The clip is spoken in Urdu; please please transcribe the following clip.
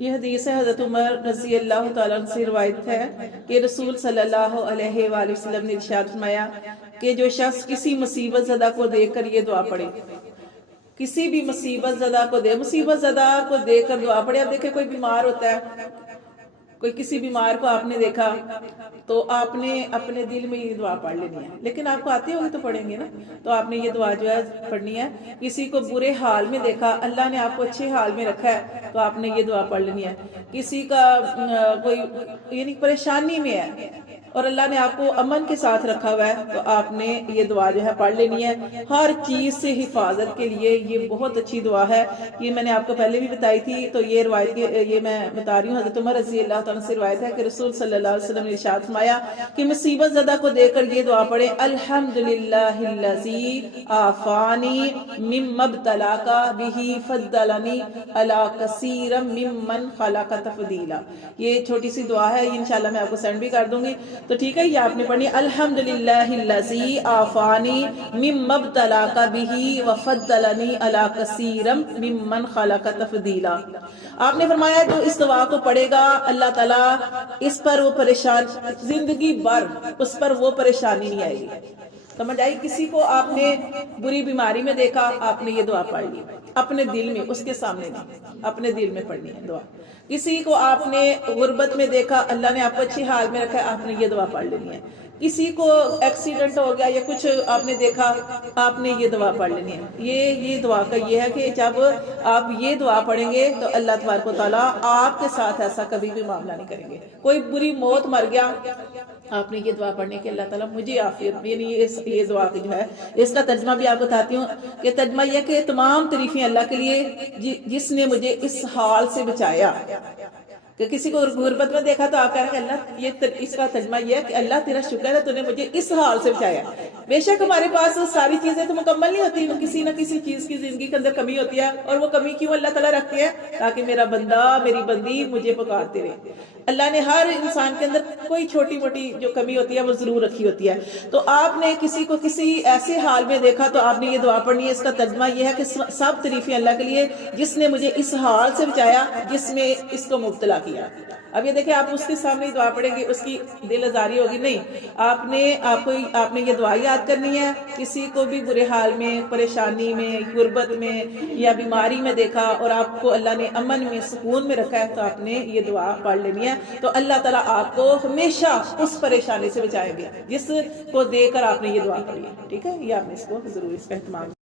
یہ حدیث ہے حضرت عمر رضی اللہ تعالیٰ عنہ سے روایت ہے کہ رسول صلی اللہ علیہ وآلہ وسلم نے ارشاد فرمایا کہ جو شخص کسی مصیبت زدہ کو دیکھ کر یہ دعا پڑھے، کسی بھی مصیبت زدہ کو دیکھ کر دعا پڑھے. اب دیکھیں کوئی بیمار ہوتا ہے، کوئی کسی بیمار کو آپ نے دیکھا تو آپ نے اپنے دل میں یہ دعا پڑھ لینی ہے، لیکن آپ کو آتی ہوگی تو پڑھیں گے نا. تو آپ نے یہ دعا جو ہے پڑھنی ہے. کسی کو برے حال میں دیکھا، اللہ نے آپ کو اچھے حال میں رکھا ہے تو آپ نے یہ دعا پڑھ لینی ہے. کسی کا کوئی یعنی پریشانی میں ہے اور اللہ نے آپ کو امن کے ساتھ رکھا ہوا ہے تو آپ نے یہ دعا جو ہے پڑھ لینی ہے. ہر چیز سے حفاظت کے لیے یہ بہت اچھی دعا ہے. یہ میں نے آپ کو پہلے بھی بتائی تھی. تو یہ روایت یہ میں بتا رہی ہوں، حضرت عمر رضی اللہ تعالیٰ سے روایت ہے کہ رسول صلی اللہ علیہ وسلم نے ارشاد فرمایا کہ مصیبت زدہ کو دیکھ کر یہ دعا پڑھے، الحمدللہ الذی عافانی مما ابتلاک بہ فضلنی علی کثیر ممن خلق تفضیلا. یہ چھوٹی سی دعا ہے، انشاءاللہ میں آپ کو سینڈ بھی کر دوں گی. تو ٹھیک ہے، یہ آپ نے پڑھنی الحمدللہ الذی عافانی مما ابتلاک بہ وفضلنی علی کثیر ممن خلق تفضیلا. آپ نے فرمایا جو اس دعا کو پڑھے گا اللہ تعالیٰ اس پر وہ پریشان زندگی بھر اس پر وہ پریشانی نہیں آئے گی. سمجھ آئی؟ کسی کو آپ نے بری بیماری میں دیکھا، آپ نے یہ دعا پڑھ لی اپنے دل میں، اس کے سامنے نہیں، اپنے دل میں پڑھنی ہے دعا. کسی کو آپ نے غربت میں دیکھا، اللہ نے آپ کو اچھی حال میں رکھا ہے، آپ نے یہ دعا پڑھ لینی ہے. کسی کو ایکسیڈنٹ ہو گیا یا کچھ آپ نے دیکھا، آپ نے یہ دعا پڑھ لینی ہے. یہ دعا کا یہ ہے کہ جب آپ یہ دعا پڑھیں گے تو اللہ تبارک و تعالیٰ آپ کے ساتھ ایسا کبھی بھی معاملہ نہیں کریں گے. کوئی بری موت مر گیا، آپ نے یہ دعا پڑھنے کہ اللہ تعالیٰ مجھے عافیت، یعنی یہ دعا کی جو ہے اس کا ترجمہ بھی آپ کو بتاتی ہوں کہ ترجمہ یہ کہ تمام تعریفیں اللہ کے لیے جس نے مجھے اس حال سے بچایا. کہ کسی کو غربت میں دیکھا تو آپ کہہ رہے ہیں اللہ، یہ اس کا ترجمہ یہ ہے کہ اللہ تیرا شکر ہے تو نے مجھے اس حال سے بچایا. بے شک ہمارے پاس ساری چیزیں تو مکمل نہیں ہوتی، کسی نہ کسی چیز کی زندگی کے اندر کمی ہوتی ہے، اور وہ کمی کیوں اللہ تعالیٰ رکھتی ہے؟ تاکہ میرا بندہ میری بندی مجھے پکارتے رہے. اللہ نے ہر انسان کے اندر کوئی چھوٹی موٹی جو کمی ہوتی ہے وہ ضرور رکھی ہوتی ہے. تو آپ نے کسی کو کسی ایسے حال میں دیکھا تو آپ نے یہ دعا پڑھنی ہے. اس کا ترجمہ یہ ہے کہ سب تعریفیں اللہ کے لیے جس نے مجھے اس حال سے بچایا جس میں اس کو مبتلا کیا. اب یہ دیکھیں، آپ اس کے سامنے دعا پڑھیں گے، اس کی دل آزاری ہوگی نہیں. آپ نے یہ دعا یاد کرنی ہے. کسی کو بھی برے حال میں، پریشانی میں، غربت میں یا بیماری میں دیکھا اور آپ کو اللہ نے امن میں، سکون میں رکھا ہے تو آپ نے یہ دعا پڑھ لینی ہے. تو اللہ تعالیٰ آپ کو ہمیشہ اس پریشانی سے بچائیں گے جس کو دیکھ کر آپ نے یہ دعا پڑھی ہے. ٹھیک ہے، یہ آپ نے اس کو ضرور اس کا اہتمام